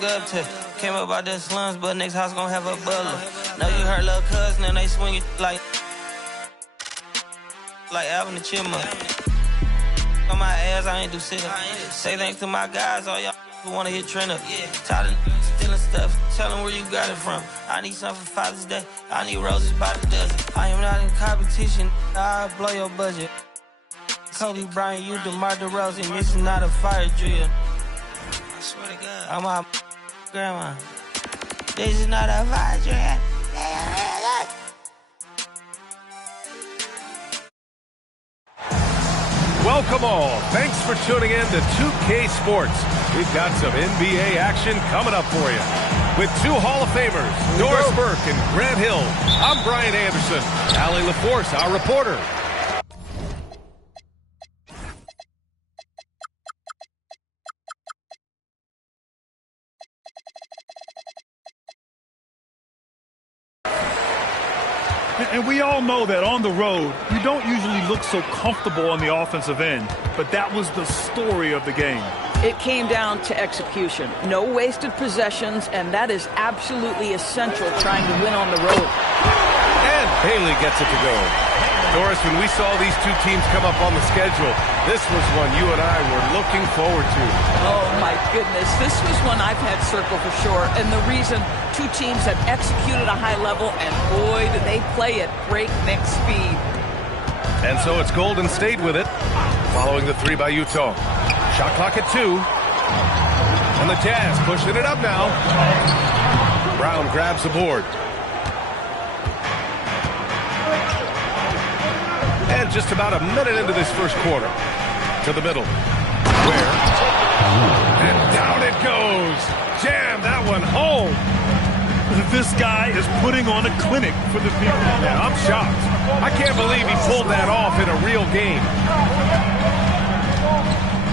look up to. Came up out the slums, but next house gon' have a butler. Know you heard little cousin and they swing it like Alvin the Chipmunk. On my ass, I ain't do shit. Say thanks to my guys, all y'all who wanna hit trend up. Tired of stealing stuff, tell them where you got it from. I need something for Father's Day, I need roses by the dozen. I am not in competition, I'll blow your budget. Kobe Bryant, you DeMar DeRozan, this is not a fire drill. I swear to God, I'm my grandma. This is not a fire drill. Welcome all. Thanks for tuning in to 2K Sports. We've got some NBA action coming up for you. With two Hall of Famers, Doris Burke and Grant Hill, I'm Brian Anderson. Allie LaForce, our reporter. And we all know that on the road, you don't usually look so comfortable on the offensive end. But that was the story of the game. It came down to execution. No wasted possessions, and that is absolutely essential trying to win on the road. And Bailey gets it to go. Doris, when we saw these two teams come up on the schedule, this was one you and I were looking forward to. Oh, my goodness. This was one I've had circled for sure. And the reason, two teams have executed a high level, and boy, do they play at breakneck speed. And so it's Golden State with it, following the three by Utah. Shot clock at 2. And the Jazz pushing it up now. Brown grabs the board. And just about a minute into this first quarter. To the middle. Where? And down it goes. Jam that one home. This guy is putting on a clinic for the people. Yeah, I'm shocked. I can't believe he pulled that off in a real game.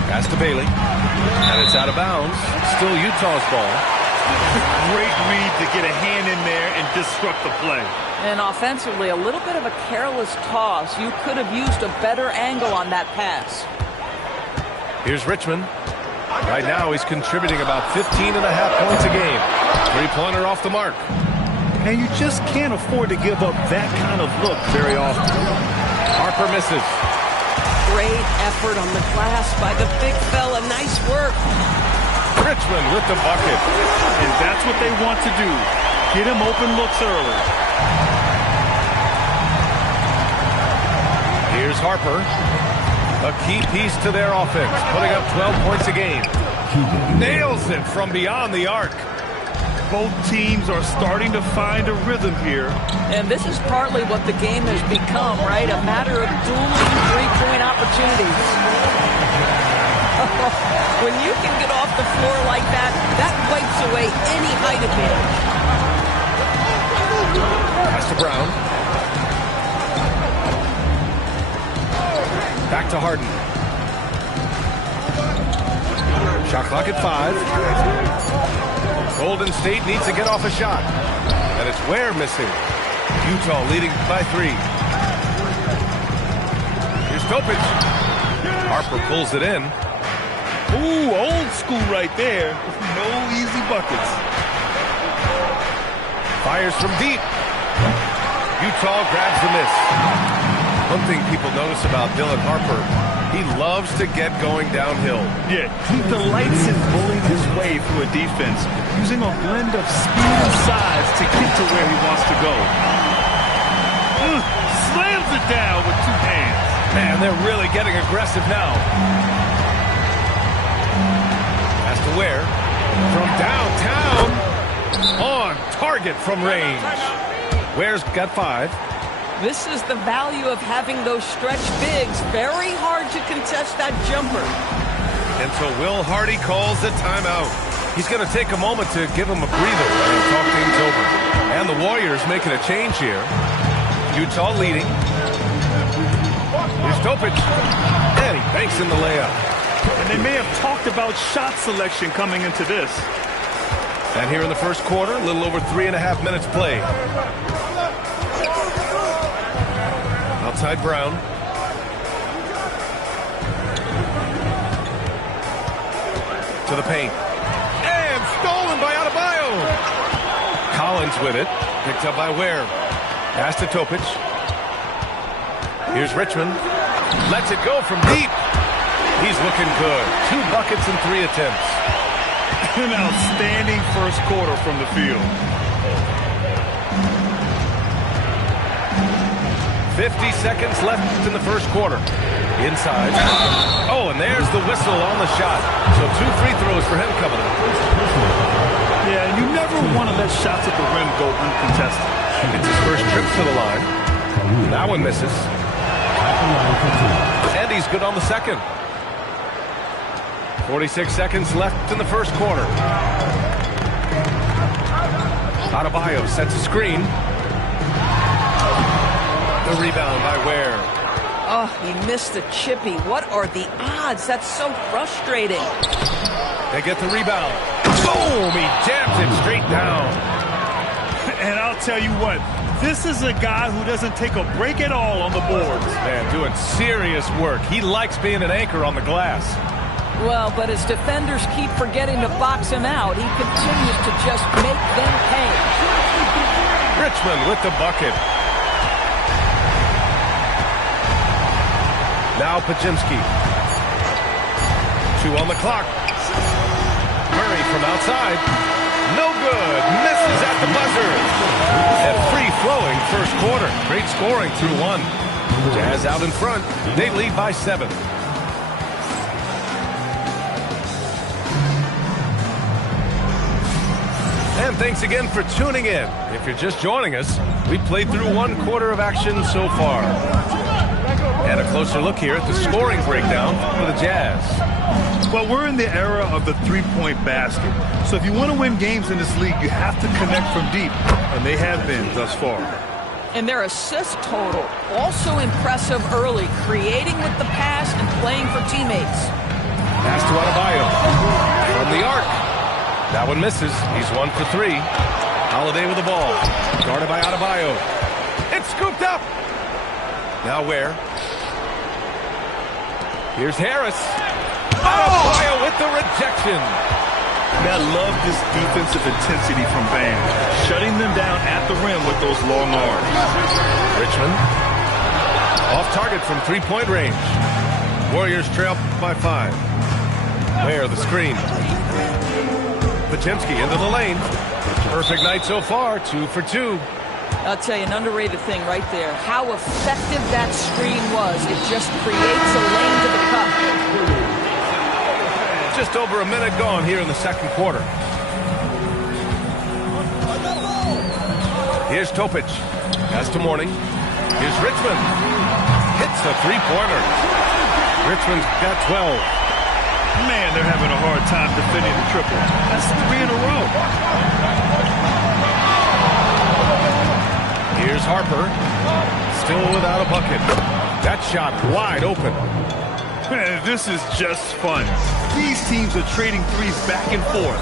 Pass to Bailey. And it's out of bounds. Still Utah's ball. Great read to get a hand in there and disrupt the play. And offensively, a little bit of a careless toss. You could have used a better angle on that pass. Here's Richmond. Right now, he's contributing about 15.5 points a game. Three-pointer off the mark. And you just can't afford to give up that kind of look very often. Harper misses. Great effort on the glass by the big fella. Nice work. Richmond with the bucket. And that's what they want to do. Get him open looks early. Here's Harper. A key piece to their offense, putting up 12 points a game. Nails it from beyond the arc. Both teams are starting to find a rhythm here. And this is partly what the game has become, right? A matter of dueling three-point opportunities. When you can get off the floor like that, that wipes away any height advantage. Pass to Brown. Back to Harden. Shot clock at 5. Golden State needs to get off a shot. And it's Ware missing. Utah leading by 3. Here's Topic. Harper pulls it in. Ooh, old school right there. No easy buckets. Fires from deep. Utah grabs the miss. One thing people notice about Dylan Harper, he loves to get going downhill. Yeah, he delights in bullying his way through a defense, using a blend of speed and size to get to where he wants to go. Slams it down with 2 hands. Man, they're really getting aggressive now. Pass to Ware. From downtown. On target from range. Ware's got 5. This is the value of having those stretch bigs. Very hard to contest that jumper. And so Will Hardy calls the timeout. He's going to take a moment to give him a breather and talk things over. And the Warriors making a change here. Utah leading. Here's Topic. And he banks in the layup. And they may have talked about shot selection coming into this. And here in the first quarter, a little over 3.5 minutes played. Outside Brown. To the paint. And stolen Richmond's with it. Picked up by Ware. Pass to Topic. Here's Richmond. Lets it go from deep. He's looking good. 2 buckets in 3 attempts. An outstanding first quarter from the field. 50 seconds left in the first quarter. Inside. Oh, and there's the whistle on the shot. So 2 free throws for him coming up. Yeah, and you never want to let shots at the rim go uncontested. It's his first trip to the line. That one misses. And he's good on the second. 46 seconds left in the first quarter. Adebayo sets a screen. The rebound by Ware. Oh, he missed the chippy. What are the odds? That's so frustrating. They get the rebound. Boom! He jams it straight down. And I'll tell you what, this is a guy who doesn't take a break at all on the boards. Man, doing serious work. He likes being an anchor on the glass. Well, but his defenders keep forgetting to box him out. He continues to just make them pay. Richmond with the bucket. Now Pajimski. 2 on the clock. Murray from outside. No good. Misses at the buzzer. A free-flowing first quarter. Great scoring through 1. Jazz out in front. They lead by 7. And thanks again for tuning in. If you're just joining us, we played through 1 quarter of action so far. And a closer look here at the scoring breakdown for the Jazz. Well, we're in the era of the three-point basket. So if you want to win games in this league, you have to connect from deep. And they have been thus far. And their assist total, also impressive early, creating with the pass and playing for teammates. Pass to Adebayo. From the arc. That one misses. He's 1 for 3. Holiday with the ball. Guarded by Adebayo. It's scooped up. Now where? Here's Harris. Adebayo with the rejection. I love this defensive intensity from Bam, shutting them down at the rim with those long arms. Richmond. Off target from 3-point range. Warriors trail by 5. Ware the screen. Pajimski into the lane. Perfect night so far, 2 for 2. I'll tell you, an underrated thing right there. How effective that screen was. It just creates a lane to the cup. Just over a minute gone here in the second quarter. Here's Topic. Pass to Mourning. Here's Richmond. Hits a 3-pointer. Richmond's got 12. Man, they're having a hard time defending the triple. That's 3 in a row. Here's Harper. Still without a bucket. That shot wide open. Man, this is just fun. These teams are trading threes back and forth.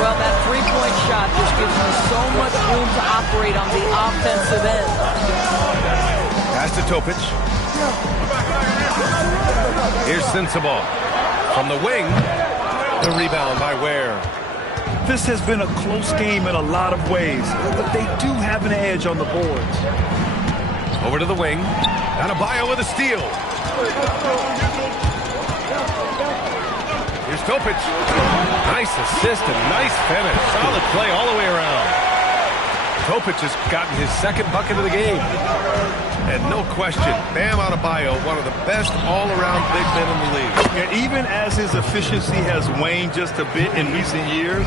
Well, that 3-point shot just gives you so much room to operate on the offensive end. Pass to Topic. Here's Sensabaugh. From the wing, the rebound by Ware. This has been a close game in a lot of ways, but they do have an edge on the boards. Over to the wing. Adebayo with a steal. Here's Topic. Nice assist and nice finish. Solid play all the way around. Topic has gotten his second bucket of the game. And no question, Bam Adebayo, one of the best all-around big men in the league. Yeah, even as his efficiency has waned just a bit in recent years,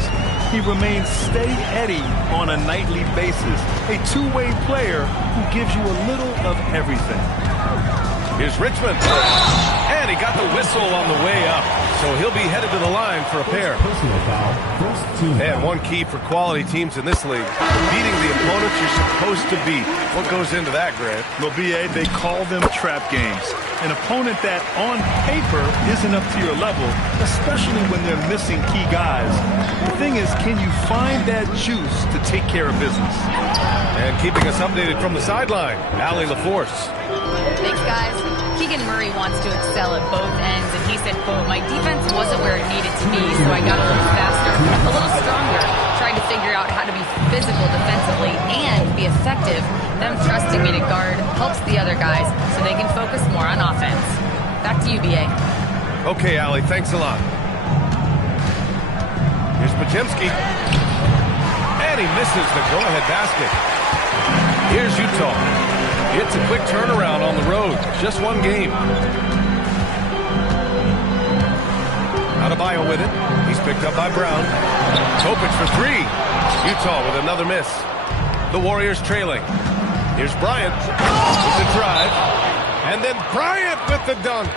he remains steady on a nightly basis. A two-way player who gives you a little of everything. Here's Richmond. And he got the whistle on the way up. So he'll be headed to the line for a pair. And one key for quality teams in this league, beating the opponents you're supposed to beat. What goes into that, Grant? Well, B.A., they call them trap games. An opponent that, on paper, isn't up to your level, especially when they're missing key guys. The thing is, can you find that juice to take care of business? And keeping us updated from the sideline, Allie LaForce. Thanks, guys. Keegan Murray wants to excel at both ends, and he said, quote, "My defense wasn't where it needed to be, so I got a little faster, a little stronger, tried to figure out how to be physical defensively forcing me to guard helps the other guys so they can focus more on offense. Back to you, B.A. Okay, Allie, thanks a lot. Here's Podziemski. And he misses the go-ahead basket. Here's Utah. It's a quick turnaround on the road. Just one game. Adebayo with it. He's picked up by Brown. Topic for three. Utah with another miss. The Warriors trailing. Here's Bryant with the drive. And then Bryant with the dunk.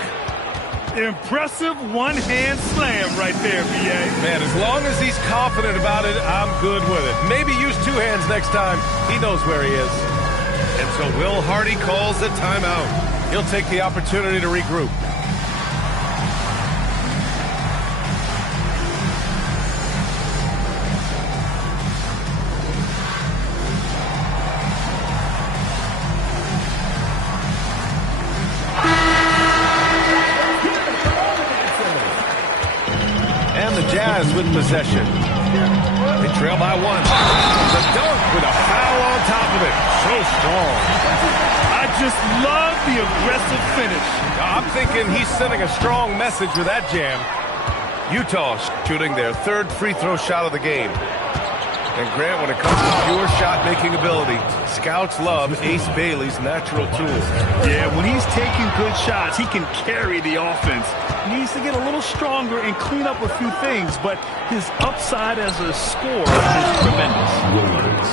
Impressive one-hand slam right there, B.A. Man, as long as he's confident about it, I'm good with it. Maybe use two hands next time. He knows where he is. And so Will Hardy calls the timeout. He'll take the opportunity to regroup. Jazz with possession. They trail by one. The dunk with a foul on top of it. So strong. I just love the aggressive finish. I'm thinking he's sending a strong message with that jam. Utah shooting their third free throw shot of the game. And Grant, when it comes to pure shot-making ability, scouts love Ace Bailey's natural tools. Yeah, when he's taking good shots, he can carry the offense. He needs to get a little stronger and clean up a few things, but his upside as a scorer is tremendous.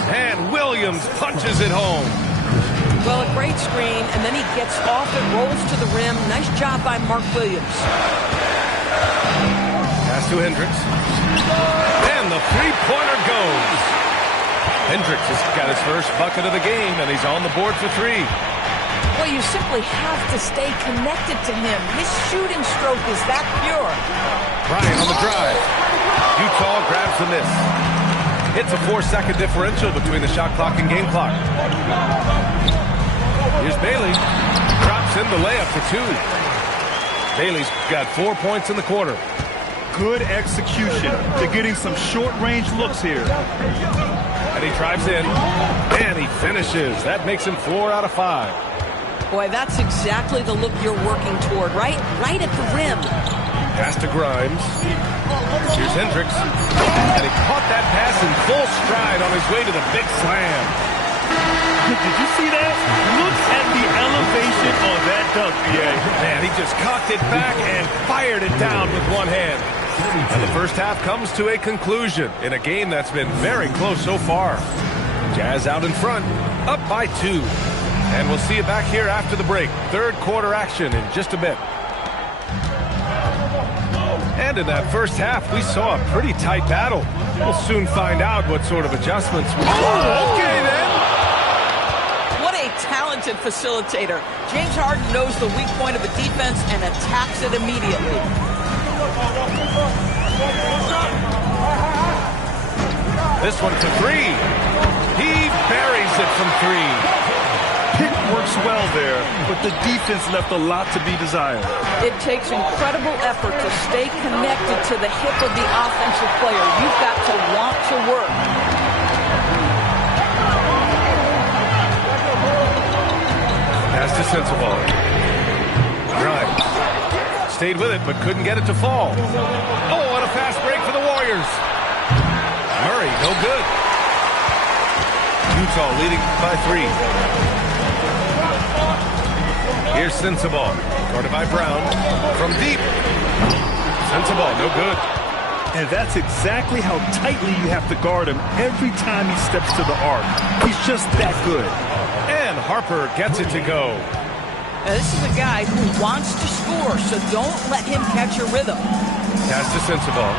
And Williams punches it home. Well, a great screen, and then he gets off and rolls to the rim. Nice job by Mark Williams. Pass to Hendricks. And the three-pointer goes. Hendricks has got his first bucket of the game, and he's on the board for three. Well, you simply have to stay connected to him. His shooting stroke is that pure. Bryant on the drive. Utah grabs the miss. It's a 4-second differential between the shot clock and game clock. Here's Bailey. Drops in the layup for two. Bailey's got 4 points in the quarter. Good execution. They're getting some short-range looks here. And he drives in. And he finishes. That makes him 4 out of 5. Boy, that's exactly the look you're working toward, right? Right at the rim. Pass to Grimes. Here's Hendricks. And he caught that pass in full stride on his way to the big slam. Did you see that? Look at the elevation on that dunk, B.A. Man, he just cocked it back and fired it down with one hand. And the first half comes to a conclusion in a game that's been very close so far. Jazz out in front, up by 2. And we'll see you back here after the break. Third quarter action in just a bit. And in that first half, we saw a pretty tight battle. We'll soon find out what sort of adjustments we okay then. What a talented facilitator. James Harden knows the weak point of a defense and attacks it immediately. This one for three. He buries it from three. Pick works well there, but the defense left a lot to be desired. It takes incredible effort to stay connected to the hip of the offensive player. You've got to want to work. Pass to Sensabaugh. Grimes stayed with it, but couldn't get it to fall. Oh, what a fast break for the Warriors. Murray, no good. Utah leading by 3. Here's Sensabaugh, guarded by Brown. From deep. Sensabaugh, no good. And that's exactly how tightly you have to guard him every time he steps to the arc. He's just that good. And Harper gets it to go. Now, this is a guy who wants to score, so don't let him catch a rhythm. Pass to Sensabaugh.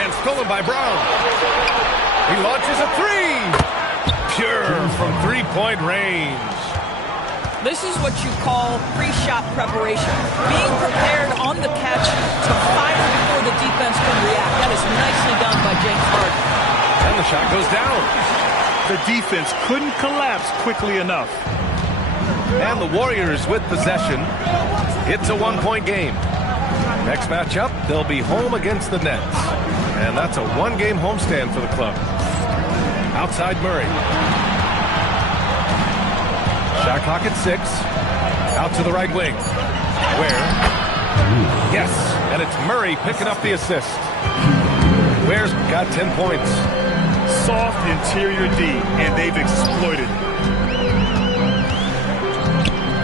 And stolen by Brown. He launches a three. Pure from three-point range. This is what you call pre-shot preparation. Being prepared on the catch to fire before the defense can react. That is nicely done by James Harden. And the shot goes down. The defense couldn't collapse quickly enough. And the Warriors with possession. It's a one-point game. Next matchup, they'll be home against the Nets. And that's a one-game homestand for the club. Outside Murray. Shot clock at 6. Out to the right wing. Ware. Yes, and it's Murray picking up the assist. Ware's got 10 points. Soft interior D, and they've exploited it.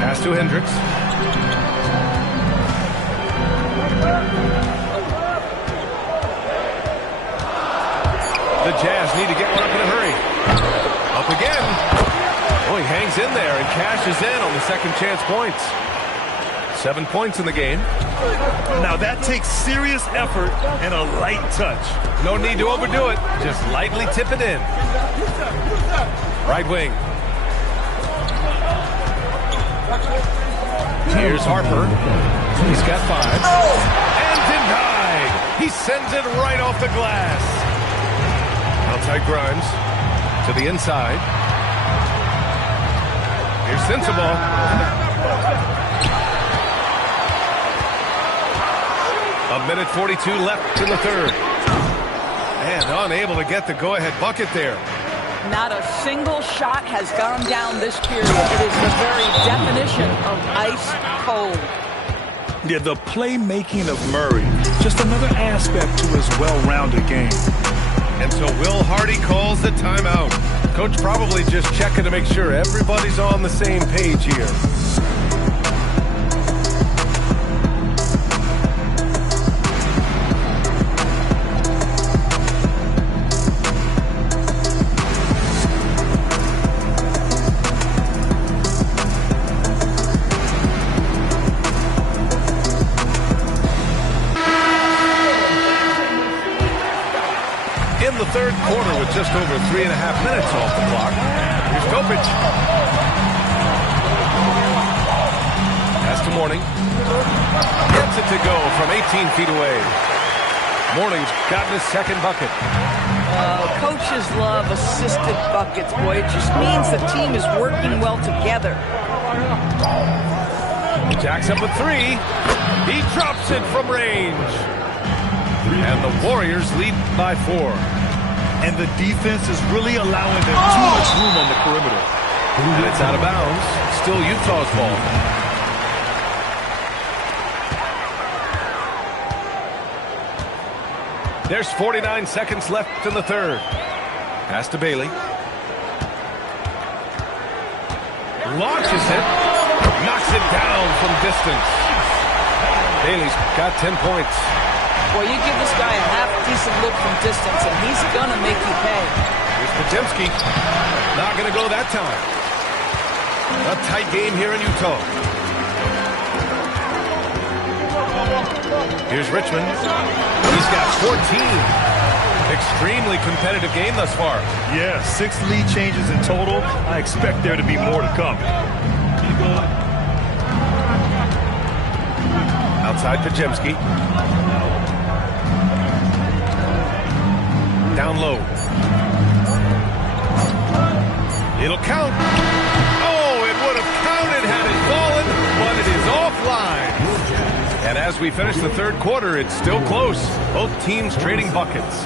Pass to Hendricks. The Jazz need to get one up in a hurry. Up again. Oh, he hangs in there and cashes in on the second chance points. 7 points in the game. Now that takes serious effort and a light touch. No need to overdo it. Just lightly tip it in. Right wing. Here's Harper. He's got 5. And denied. He sends it right off the glass. Outside Grimes. To the inside. Here's Sensabaugh. A minute 42 left in the third. And unable to get the go-ahead bucket there. Not a single shot has gone down this period. It is the very definition of ice cold. Yeah, the playmaking of Murray, just another aspect to his well-rounded game. And so Will Hardy calls the timeout. Coach probably just checking to make sure everybody's on the same page here. In the third quarter with just over 3.5 minutes off the clock. Here's Topic. Pass to Morning. Gets it to go from 18 feet away. Morning's gotten his second bucket. Coaches love assisted buckets, boy. It just means the team is working well together. Jacks up a 3. He drops it from range. And the Warriors lead by 4. And the defense is really allowing them too much room on the perimeter. And it's out of bounds. Still Utah's ball. There's 49 seconds left in the third. Pass to Bailey. Launches it. Knocks it down from distance. Bailey's got 10 points. Boy, you give this guy a half-decent look from distance, and he's going to make you pay. Here's Podziemski. Not going to go that time. A tight game here in Utah. Here's Richmond. He's got 14. Extremely competitive game thus far. Yeah, 6 lead changes in total. I expect there to be more to come. Outside Podziemski. Down low. It'll count. Oh, it would have counted had it fallen, but it is offline. And as we finish the third quarter, it's still close. Both teams trading buckets.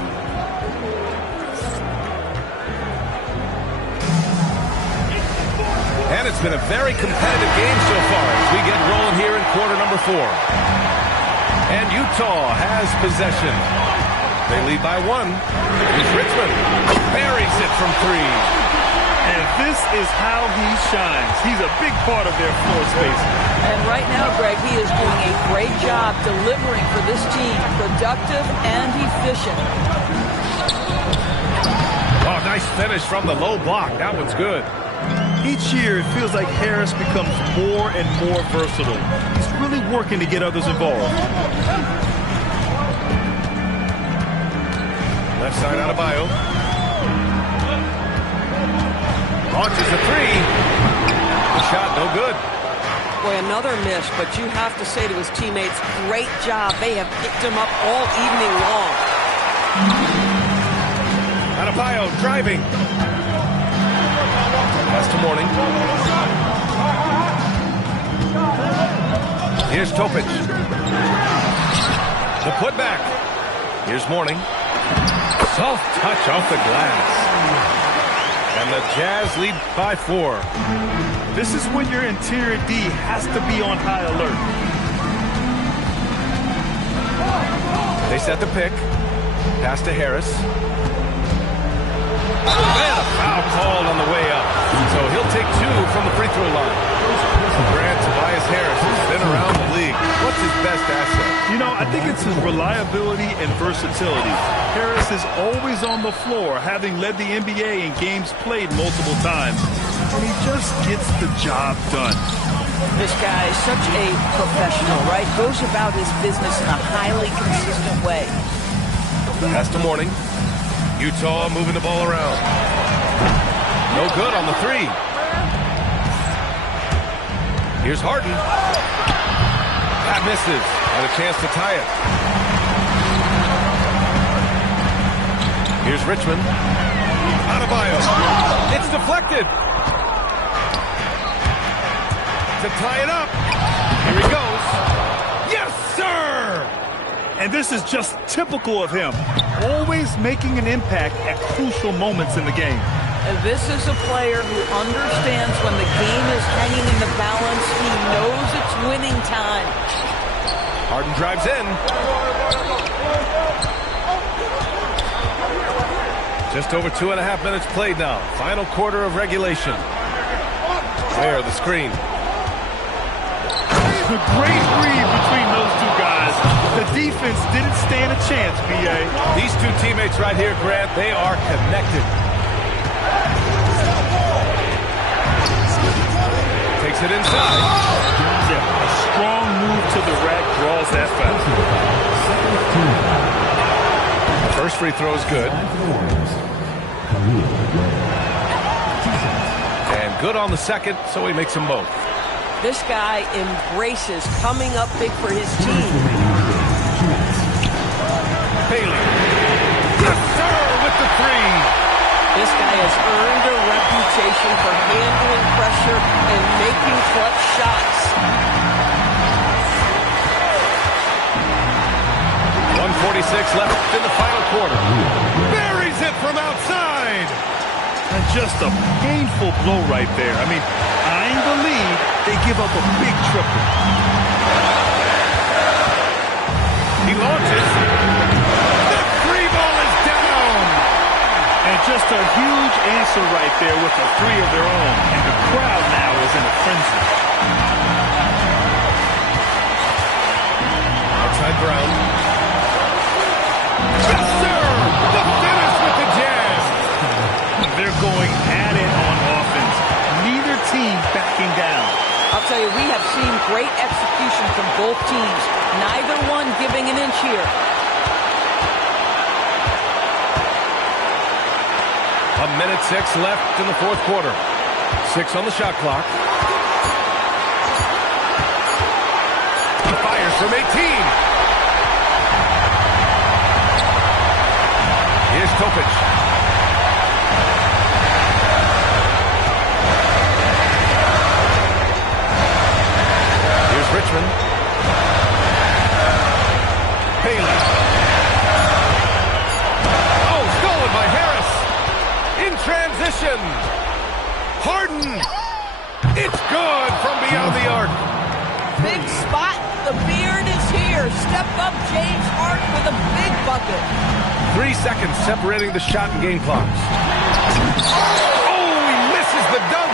And it's been a very competitive game so far as we get rolling here in quarter number 4. And Utah has possession. They lead by 1. Here's Richmond. Buries it from 3. And this is how he shines. He's a big part of their floor space. And right now, Greg, he is doing a great job delivering for this team. Productive and efficient. Oh, nice finish from the low block. That one's good. Each year, it feels like Harris becomes more and more versatile. He's really working to get others involved. Left side out of Bio. Launches a 3. The shot no good. Boy, another miss, but you have to say to his teammates, great job. They have picked him up all evening long. Out of Bio, driving. Pass to Morning. Here's Topic. The putback. Here's Morning. Soft touch off the glass. And the Jazz lead by 4. This is when your interior D has to be on high alert. They set the pick. Pass to Harris. And a foul called on the way up. So he'll take 2 from the free throw line. Grant Tobias Harris has been around the league. What's his best asset? You know, I think it's his reliability and versatility. Harris is always on the floor, having led the NBA in games played multiple times. And he just gets the job done. This guy is such a professional, right? Goes about his business in a highly consistent way. Pass to Mourning. Utah moving the ball around. No good on the 3. Here's Harden. That misses. And a chance to tie it. Here's Richmond. Adebayo. It's deflected. To tie it up. Here he goes. Yes, sir! And this is just typical of him. Always making an impact at crucial moments in the game. And this is a player who understands when the game is hanging in the balance. He knows it's winning time. Harden drives in. Just over 2.5 minutes played now. Final quarter of regulation. There, the screen. A great read between those two guys. The defense didn't stand a chance, B.A. These two teammates right here, Grant, they are connected. Takes it inside. Yeah, a strong move to the rack draws that foul. First free throw is good. And good on the second, so he makes them both. This guy embraces coming up big for his team. Bailey. Yes, sir, with the 3. This guy has earned a reputation for handling pressure and making clutch shots. 1:46 left in the final quarter. Buries it from outside. And just a painful blow right there. I mean, eyeing the lead, they give up a big triple. He launches. The 3 ball is down. And just a huge answer right there with a 3 of their own. And the crowd now is in a frenzy. Outside Brown. Yes, sir! The finish with the Jazz. They're going at it on offense. Neither team backing down. I'll tell you, we have seen great execution from both teams. Neither one giving an inch here. 1:06 left in the fourth quarter. 6 on the shot clock. He fires from 18. Here's Topic. Here's Richmond. Bailey. Oh, stolen by Harris. In transition. Harden. It's good from beyond the arc. Big spot. The beard is here. Step up James Harden with a big bucket. 3 seconds separating the shot and game clocks. Oh, he misses the dunk.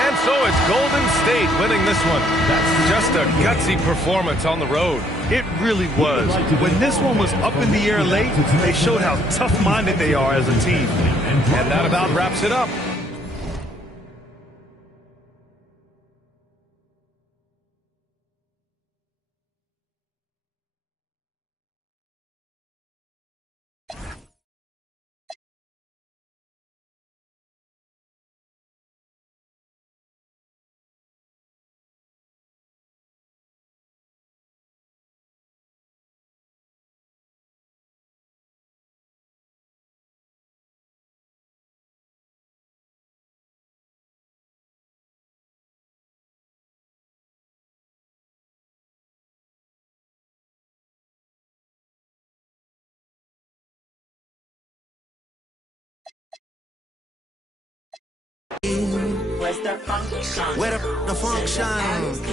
And so it's Golden State winning this one. That's just a gutsy performance on the road. It really was. When this one was up in the air late, they showed how tough-minded they are as a team. And that about wraps it up. Where the function?